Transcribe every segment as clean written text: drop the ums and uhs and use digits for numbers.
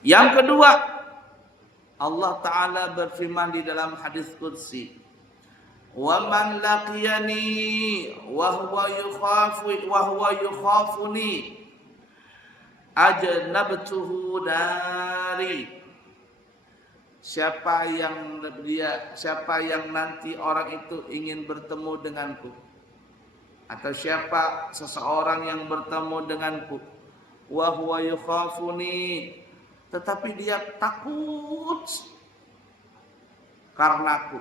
Yang kedua, Allah Ta'ala berfirman di dalam hadis qudsi, wa man laqiyani wa huwa yukhafuni ajnabtuhu dari. Siapa yang nanti orang itu ingin bertemu denganku, atau siapa seseorang yang bertemu denganku, wa huwa yukhafuni, tetapi dia takut karenaku,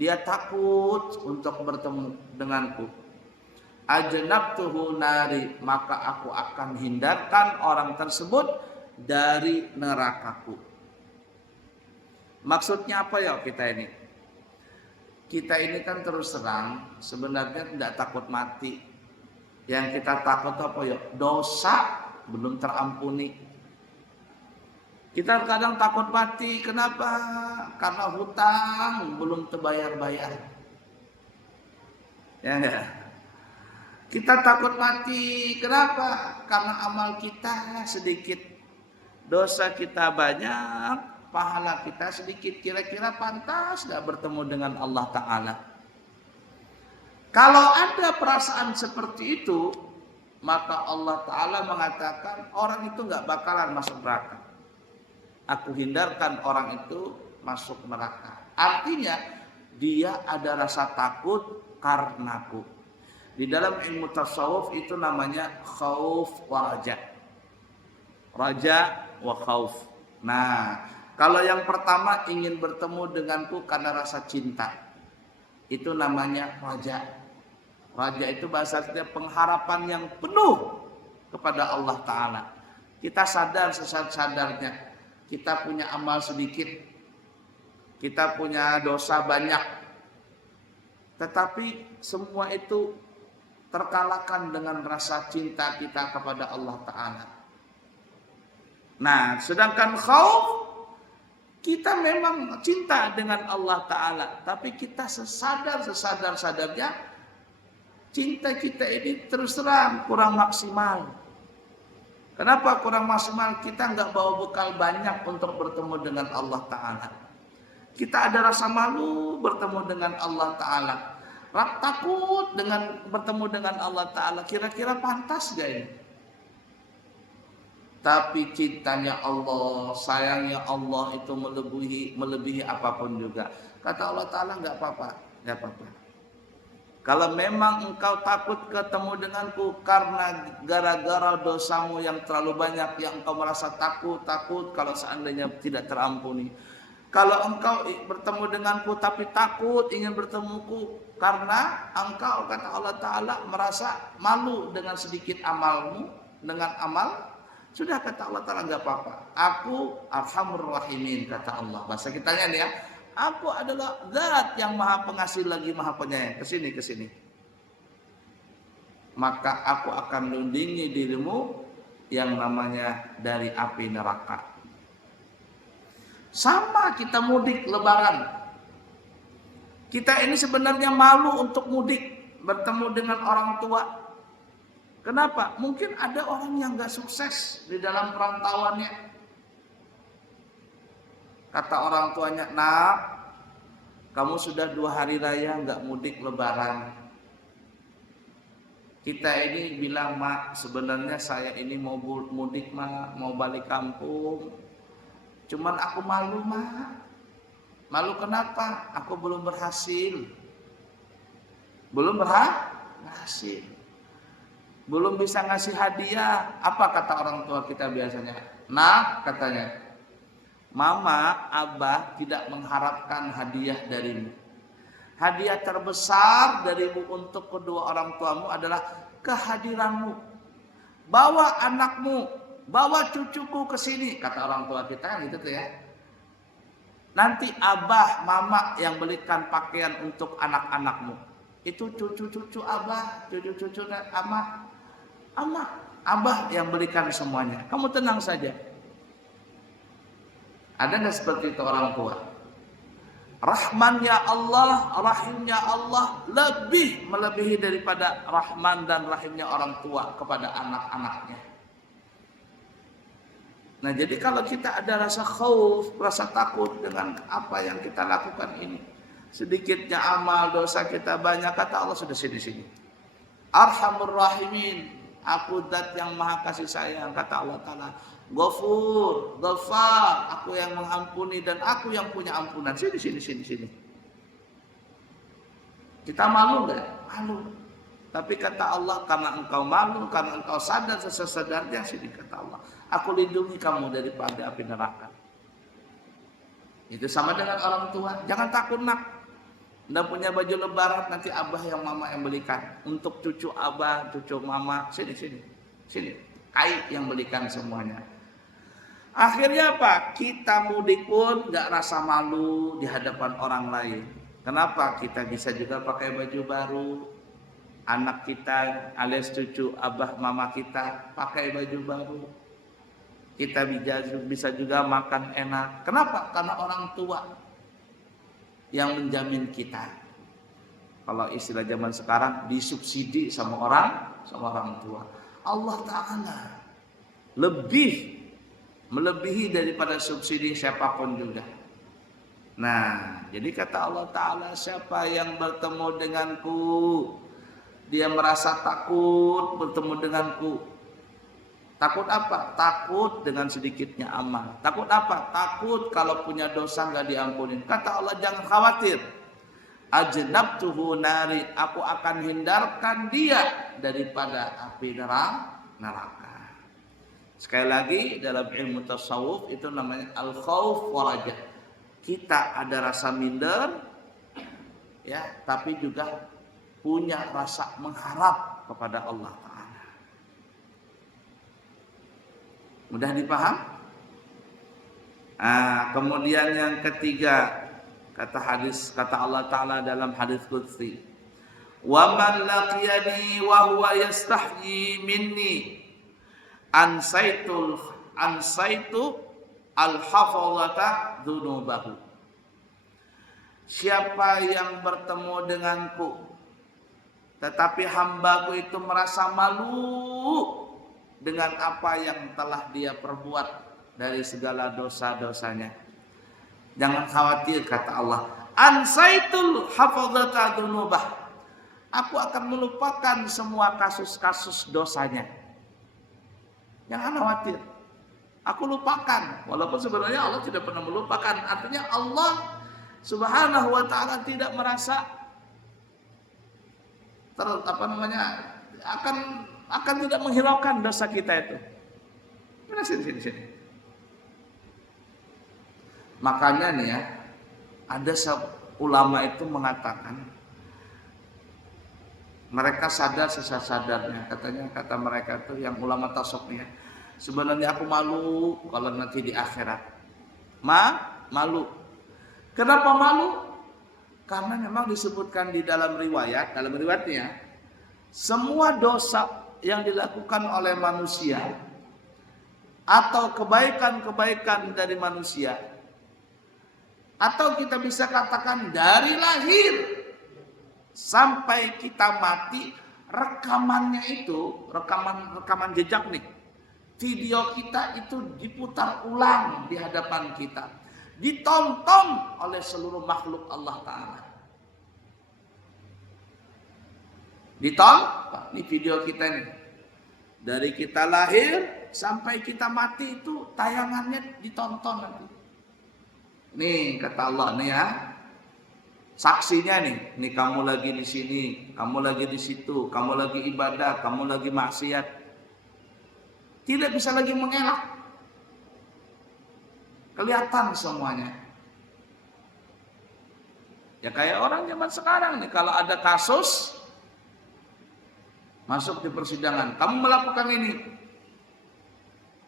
dia takut untuk bertemu denganku, ajnabtuhu nari, maka aku akan hindarkan orang tersebut dari nerakaku. Maksudnya apa ya kita ini? Kita ini kan terus terang sebenarnya tidak takut mati. Yang kita takut apa ya? Dosa belum terampuni. Kita kadang takut mati, kenapa? Karena hutang belum terbayar-bayar. Ya enggak? Kita takut mati, kenapa? Karena amal kita sedikit, dosa kita banyak, pahala kita sedikit. Kira-kira pantas gak bertemu dengan Allah Ta'ala? Kalau ada perasaan seperti itu, maka Allah Ta'ala mengatakan orang itu gak bakalan masuk neraka. Aku hindarkan orang itu masuk neraka. Artinya dia ada rasa takut karenaku. Di dalam ilmu tasawuf itu namanya khauf wa raja. Raja wa khauf. Nah, kalau yang pertama ingin bertemu denganku karena rasa cinta, itu namanya raja. Raja itu bahasa artinya pengharapan yang penuh kepada Allah Ta'ala. Kita sadar sesat-sadarnya, kita punya amal sedikit, kita punya dosa banyak, tetapi semua itu terkalahkan dengan rasa cinta kita kepada Allah Ta'ala. Nah, sedangkan khauf, kita memang cinta dengan Allah Ta'ala, tapi kita sesadar-sadarnya cinta kita ini terus terang kurang maksimal. Kenapa kurang maksimal? Kita nggak bawa bekal banyak untuk bertemu dengan Allah Ta'ala. Kita ada rasa malu bertemu dengan Allah Ta'ala, takut dengan bertemu dengan Allah Ta'ala. Kira-kira pantas gak ini? Tapi cintanya Allah, sayangnya Allah itu melebihi apapun juga. Kata Allah Ta'ala, gak apa-apa. Kalau memang engkau takut ketemu denganku karena gara-gara dosamu yang terlalu banyak, yang engkau merasa takut kalau seandainya tidak terampuni. Kalau engkau bertemu denganku tapi takut ingin bertemuku karena engkau, kata Allah Ta'ala, merasa malu dengan sedikit amalmu, dengan amal, sudah, kata Allah Ta'ala, enggak apa-apa. Aku Arhamur Rahimin, kata Allah. Bahasa kitanya nih ya. Aku adalah zat yang maha pengasih lagi maha penyayang. Kesini. Maka aku akan lindungi dirimu yang namanya dari api neraka. Sama kita mudik lebaran. Kita ini sebenarnya malu untuk mudik, bertemu dengan orang tua. Kenapa? Mungkin ada orang yang gak sukses di dalam perantauannya. Kata orang tuanya, nak, kamu sudah 2 hari raya gak mudik lebaran. Kita ini bilang, mak, sebenarnya saya ini mau mudik, mak, mau balik kampung. Cuman aku malu, mak. Malu kenapa? Aku belum berhasil. Belum berhasil. Belum bisa ngasih hadiah. Apa kata orang tua kita biasanya? Nak, katanya, mama, abah tidak mengharapkan hadiah darimu. Hadiah terbesar darimu untuk kedua orang tuamu adalah kehadiranmu. Bawa anakmu, bawa cucuku ke sini, kata orang tua kita gitu tuh ya. Nanti abah, mama yang belikan pakaian untuk anak-anakmu. Itu cucu-cucu abah, cucu-cucu abah yang berikan semuanya. Kamu tenang saja. Ada nggak seperti itu orang tua? Rahmannya Allah, rahimnya Allah lebih melebihi daripada rahman dan rahimnya orang tua kepada anak-anaknya. Nah, jadi kalau kita ada rasa khauf, rasa takut dengan apa yang kita lakukan ini, sedikitnya amal dosa kita banyak, kata Allah sudah sini. Arhamur Rahimin, aku zat yang maha kasih sayang, kata Allah Ta'ala. Ghafur, Ghafar, aku yang mengampuni dan aku yang punya ampunan. Sini. Kita malu nggak? Malu. Tapi kata Allah, karena engkau malu, karena engkau sadar sesadarnya, sini kata Allah, aku lindungi kamu daripada api neraka. Itu sama dengan orang tua. Jangan takut nak. Nggak punya baju lebaran, nanti abah yang mama yang belikan. Untuk cucu abah, cucu mama, sini. Kait yang belikan semuanya. Akhirnya apa? Kita mudik pun nggak rasa malu di hadapan orang lain. Kenapa? Kita bisa juga pakai baju baru. Anak kita alias cucu abah mama kita pakai baju baru. Kita bisa juga makan enak. Kenapa? Karena orang tua yang menjamin kita. Kalau istilah zaman sekarang, disubsidi sama orang tua. Allah Ta'ala melebihi daripada subsidi siapapun juga. Nah, jadi kata Allah Ta'ala, siapa yang bertemu denganku, dia merasa takut bertemu denganku. Takut apa? Takut dengan sedikitnya amal. Takut apa? Takut kalau punya dosa nggak diampunin. Kata Allah, jangan khawatir. Ajnabtuhu nari, aku akan hindarkan dia daripada api neraka. Sekali lagi, dalam ilmu tasawuf itu namanya al-khauf wa raja. Kita ada rasa minder, ya, tapi juga punya rasa mengharap kepada Allah Ta'ala. Mudah dipaham? Kemudian yang ketiga, kata Allah Ta'ala dalam hadis qudsi, wa man laqiyani wa huwa yastahyi minni ansaitu al-hafadhata dzunubahu. Siapa yang bertemu denganku tetapi hambaku itu merasa malu dengan apa yang telah dia perbuat dari segala dosa-dosanya, jangan khawatir, kata Allah, ansaitul hafadhata dzunubah, aku akan melupakan semua kasus-kasus dosanya. Jangan khawatir, aku lupakan. Walaupun sebenarnya Allah tidak pernah melupakan. Artinya Allah Subhanahu wa Ta'ala tidak merasa akan tidak menghiraukan dosa kita itu. Sini. Makanya nih ya, ada ulama itu mengatakan, mereka sadar sesadarnya, kata mereka tuh yang ulama tasawuf ya, sebenarnya aku malu kalau nanti di akhirat. Malu. Kenapa malu? Karena memang disebutkan di dalam riwayatnya, semua dosa yang dilakukan oleh manusia atau kebaikan-kebaikan dari manusia, atau kita bisa katakan dari lahir sampai kita mati, rekamannya itu, rekaman jejak nih, video kita itu diputar ulang di hadapan kita, ditonton oleh seluruh makhluk Allah Ta'ala. Ditonton, ini video kita nih, dari kita lahir sampai kita mati itu tayangannya ditonton nanti. Nih kata Allah nih ya, saksinya nih kamu lagi di sini, kamu lagi di situ, kamu lagi ibadah, kamu lagi maksiat, tidak bisa lagi mengelak. Kelihatan semuanya. Ya kayak orang zaman sekarang nih, kalau ada kasus masuk di persidangan, kamu melakukan ini.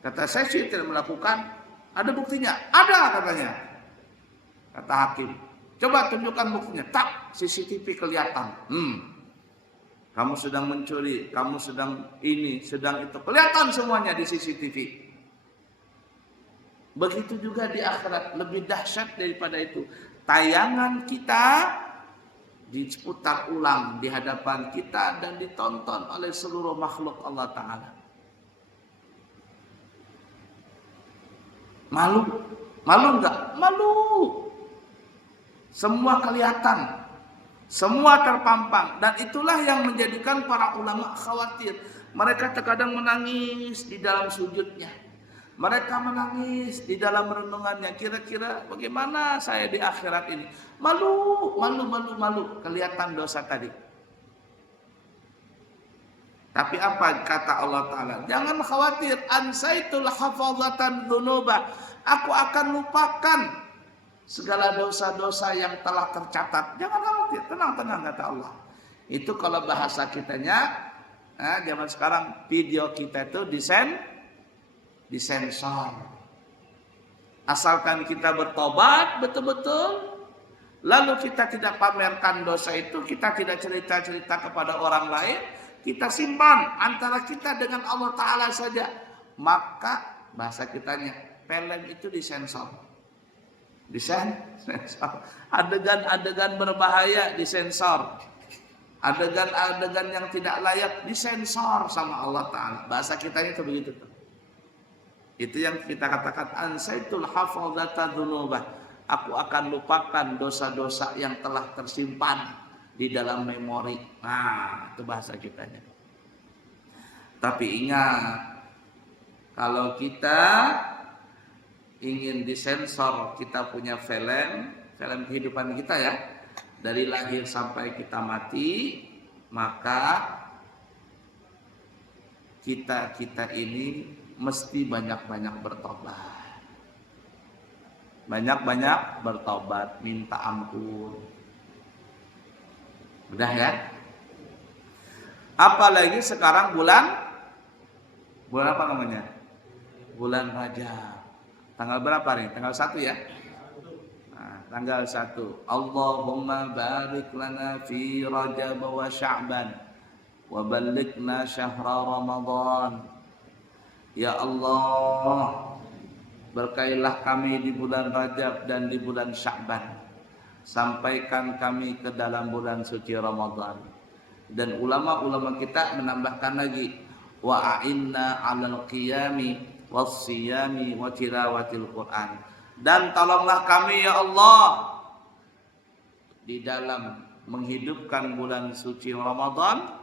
Kata saya sih tidak melakukan. Ada buktinya? Ada katanya. Kata hakim, coba tunjukkan buktinya. Tak, CCTV kelihatan. Kamu sedang mencuri, kamu sedang ini, sedang itu. Kelihatan semuanya di CCTV. Begitu juga di akhirat, lebih dahsyat daripada itu. Tayangan kita diputar ulang di hadapan kita dan ditonton oleh seluruh makhluk Allah Ta'ala. Malu? Malu enggak? Malu. Semua kelihatan, semua terpampang, dan itulah yang menjadikan para ulama khawatir. Mereka terkadang menangis di dalam sujudnya, mereka menangis di dalam renungannya. Kira-kira bagaimana saya di akhirat ini? Malu, malu, malu, malu. Kelihatan dosa tadi. Tapi apa kata Allah Ta'ala? Jangan khawatir. Ansaitul hafazatan dunuba. Aku akan lupakan segala dosa-dosa yang telah tercatat. Jangan khawatir. Tenang-tenang kata Allah. Itu kalau bahasa kitanya. Zaman sekarang video kita itu disensor. Asalkan kita bertobat betul-betul, lalu kita tidak pamerkan dosa itu, kita tidak cerita-cerita kepada orang lain, kita simpan antara kita dengan Allah Ta'ala saja, maka bahasa kitanya film itu disensor. Disensor. Adegan-adegan berbahaya disensor. Adegan-adegan yang tidak layak disensor sama Allah Ta'ala. Bahasa kitanya itu begitu. Itu yang kita katakan ansaitul hafazata dzunubah. Aku akan lupakan dosa-dosa yang telah tersimpan di dalam memori. Nah, itu bahasa kitanya. Tapi ingat, kalau kita ingin disensor, kita punya film kehidupan kita ya, dari lahir sampai kita mati, maka kita ini mesti banyak-banyak bertobat. Banyak-banyak bertobat, minta ampun. Udah ya? Apalagi sekarang bulan apa namanya? Bulan Rajab. Tanggal berapa nih? Tanggal 1 ya? Nah, tanggal 1. Allahumma barik lana fi Rajab wa Sya'ban wa ballighna syahra Ramadan. Ya Allah, berkailah kami di bulan Rajab dan di bulan Sya'ban. Sampaikan kami ke dalam bulan suci Ramadan. Dan ulama-ulama kita menambahkan lagi, wa a'inna 'alal qiyami was-siyami wa tilawatil Qur'an. Dan tolonglah kami ya Allah di dalam menghidupkan bulan suci Ramadan,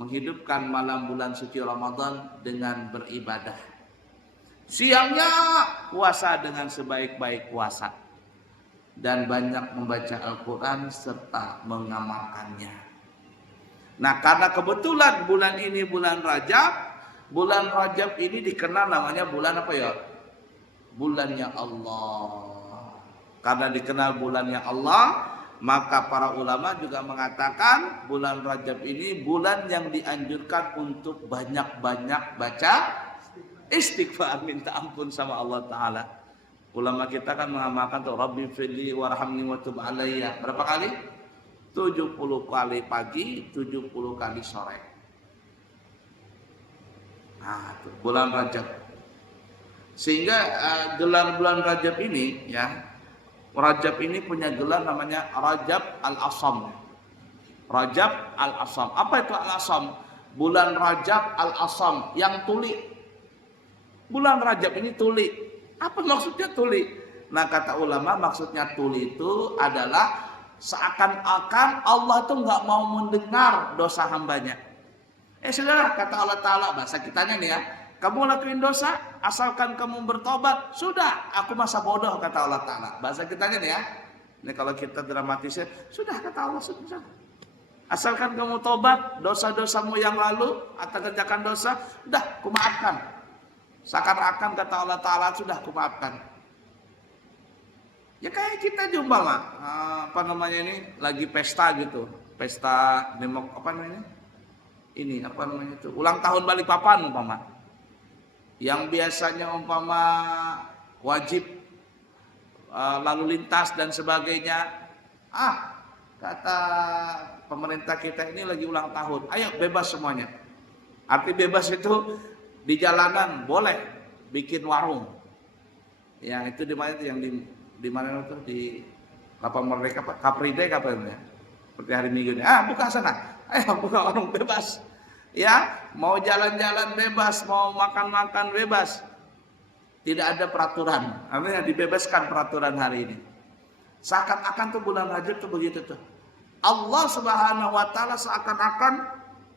menghidupkan malam bulan suci Ramadan dengan beribadah. Siangnya puasa dengan sebaik-baik puasa, dan banyak membaca Al-Quran serta mengamalkannya. Nah, karena kebetulan bulan ini bulan Rajab ini dikenal namanya bulan apa ya? Bulannya Allah. Karena dikenal bulannya Allah, maka para ulama juga mengatakan bulan Rajab ini bulan yang dianjurkan untuk banyak-banyak baca istighfar, minta ampun sama Allah Ta'ala. Ulama kita kan mengamalkan tuh Rabbi firli warhamni wa tub alayya. Berapa kali? 70 kali pagi, 70 kali sore. Nah, itu bulan Rajab. Sehingga gelar bulan Rajab ini ya, Rajab ini punya gelar namanya Rajab Al-Asam. Rajab Al-Asam. Apa itu Al-Asam? Bulan Rajab Al-Asam yang tuli. Bulan Rajab ini tuli. Apa maksudnya tuli? Nah, kata ulama maksudnya tuli itu adalah seakan-akan Allah itu nggak mau mendengar dosa hambanya. Sudah, kata Allah Ta'ala, bahasa kitanya nih ya, kamu lakuin dosa, asalkan kamu bertobat, sudah, aku masa bodoh, kata Allah Ta'ala. Bahasa kitanya nih ya. Ini kalau kita dramatisir, sudah, kata Allah, sudah. Asalkan kamu tobat, dosa-dosamu yang lalu, atau kerjakan dosa, sudah, kumaafkan. Seakan-akan kata Allah Ta'ala, sudah, kumaafkan. Ya kayak kita jumpa mah, apa namanya ini, lagi pesta gitu. Pesta apa namanya? Ini, apa namanya itu, ulang tahun Balikpapan umpama. Yang biasanya umpama wajib lalu lintas dan sebagainya. Kata pemerintah kita ini lagi ulang tahun, ayo bebas semuanya. Arti bebas itu di jalanan boleh bikin warung. Yang itu di mana itu, yang di mana itu, di Kapal Merdeka, Kapride ya. Seperti hari Minggu ini. Buka sana. Ayo buka warung bebas. Ya, mau jalan-jalan bebas, mau makan-makan bebas. Tidak ada peraturan. Artinya dibebaskan peraturan hari ini. Seakan-akan tuh bulan Rajab tuh begitu tuh. Allah Subhanahu wa taala seakan-akan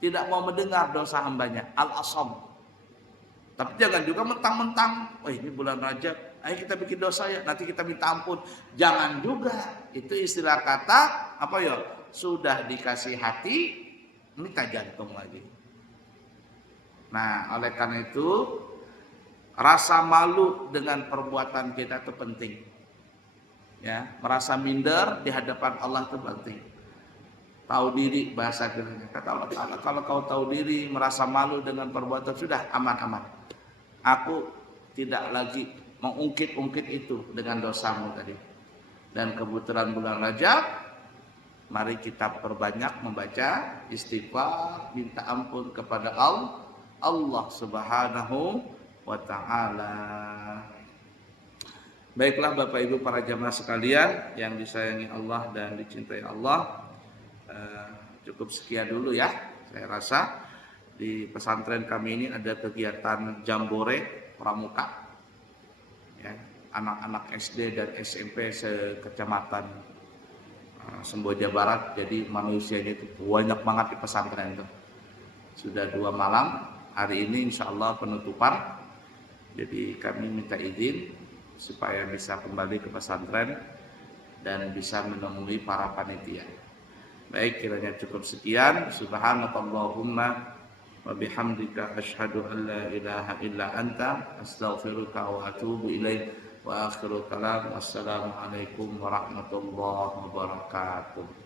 tidak mau mendengar dosa hambanya. Al-Asam. Tapi jangan juga mentang-mentang, ini bulan Rajab, ayo kita bikin dosa ya, nanti kita minta ampun. Jangan juga. Itu istilah kata apa ya? Sudah dikasih hati, minta jantung lagi. Nah, oleh karena itu rasa malu dengan perbuatan kita itu penting. Ya, merasa minder di hadapan Allah itu penting. Tahu diri bahasa kiranya. Kata Allah Ta'ala, kalau kau tahu diri, merasa malu dengan perbuatan, sudah aman-aman. Aku tidak lagi mengungkit-ungkit itu dengan dosamu tadi. Dan kebetulan bulan Rajab, mari kita perbanyak membaca istighfar, minta ampun kepada Allah Subhanahu wa ta'ala. Baiklah Bapak Ibu para jamaah sekalian yang disayangi Allah dan dicintai Allah, cukup sekian dulu ya. Saya rasa di pesantren kami ini ada kegiatan jambore pramuka ya, anak-anak SD dan SMP sekecamatan Semboja Barat. Jadi manusianya itu banyak banget di pesantren itu. Sudah 2 malam, hari ini insya Allah penutupan. Jadi kami minta izin supaya bisa kembali ke pesantren dan bisa menemui para panitia. Baik, kiranya cukup sekian. Subhanakallahumma wa bihamdika asyhadu an la ilaha illa anta astaghfiruka wa atubu ilaik. Wa akhiru kalam. Wassalamualaikum warahmatullahi wabarakatuh.